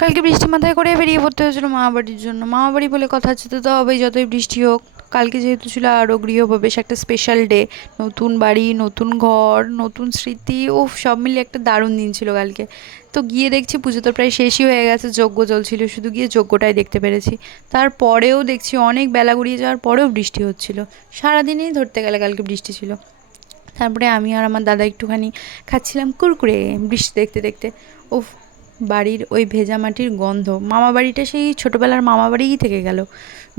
কালকে বৃষ্টি মাথায় করে বেরিয়ে পড়তে হয়েছিল মামাবাড়ির জন্য। মামাবাড়ি বলে কথা, যেতে তো হবেই যতই বৃষ্টি হোক। কালকে যেহেতু ছিল আরও গৃহপ্রবেশ, একটা স্পেশাল ডে, নতুন বাড়ি, নতুন ঘর, নতুন স্মৃতি, ও সব মিলিয়ে একটা দারুণ দিন ছিল কালকে। তো গিয়ে দেখছি পুজো তো প্রায় শেষই হয়ে গেছে, যজ্ঞ চলছিল, শুধু গিয়ে যজ্ঞটাই দেখতে পেরেছি। তারপরেও দেখছি অনেক বেলা গড়িয়ে যাওয়ার পরেও বৃষ্টি হচ্ছিল। সারাদিনই ধরতে গেলে কালকে বৃষ্টি ছিল। তারপরে আমি আর আমার দাদা একটুখানি খাচ্ছিলাম কুরকুরে বৃষ্টি দেখতে দেখতে। উফ, বাড়ির ওই ভেজা মাটির গন্ধ, মামা বাড়িটা সেই ছোটোবেলার মামা বাড়িই থেকে গেল।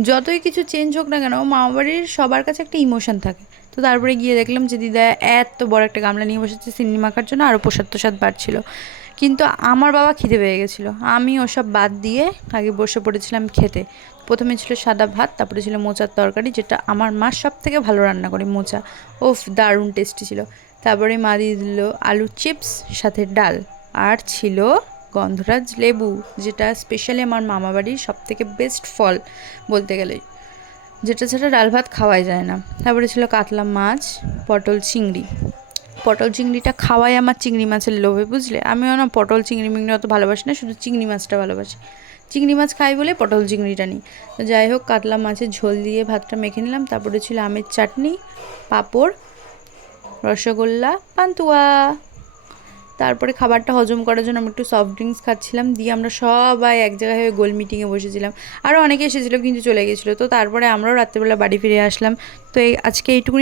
যতই কিছু চেঞ্জ হোক না কেন, মামা বাড়ির সবার কাছে একটা ইমোশন থাকে। তো তারপরে গিয়ে দেখলাম যে দিদা এত বড় একটা গামলা নিয়ে বসেছে চিংড়ি মাখার জন্য, আরও প্রসাদ তোসাদ বাড়ছিল। কিন্তু আমার বাবা খিদে পেয়ে গেছিলো, আমি ওসব বাদ দিয়ে আগে বসে পড়েছিলাম খেতে। প্রথমে ছিল সাদা ভাত, তারপরে ছিল মোচার তরকারি, যেটা আমার মা সব থেকে ভালো রান্না করে মোচা। ওফ, দারুণ টেস্টি ছিল। তারপরে মা দিয়ে দিল আলু চিপস, সাথে ডাল, আর ছিল গন্ধরাজ লেবু, যেটা স্পেশালি আমার মামাবাড়ির সব থেকে বেস্ট ফল বলতে গেলে, যেটা ছাড়া ডাল ভাত খাওয়াই যায় না। তারপরে ছিল কাতলা মাছ, পটল চিংড়ি। পটল চিংড়িটা খাওয়াই আমার চিংড়ি মাছের লোভে, বুঝলে। আমিও না পটল চিংড়ি মিংড়ি অত ভালোবাসি না, শুধু চিংড়ি মাছটা ভালোবাসি। চিংড়ি মাছ খাই বলে পটল চিংড়িটা নিই। তো যাই হোক, কাতলা মাছের ঝোল দিয়ে ভাতটা মেখে নিলাম। তারপরে ছিল আমের চাটনি, পাঁপড়, রসগোল্লা, পান্তুয়া। তারপরে খাবারটা হজম করার জন্য আমি একটু সফট ড্রিঙ্কস খাচ্ছিলাম, দিয়ে আমরা সবাই এক জায়গায় হয়ে গোল মিটিংয়ে বসেছিলাম। আরও অনেকে এসেছিলো কিন্তু চলে গেছিলো। তো তারপরে আমরাও রাত্রেবেলা বাড়ি ফিরে আসলাম। তো আজকে এইটুকুনি।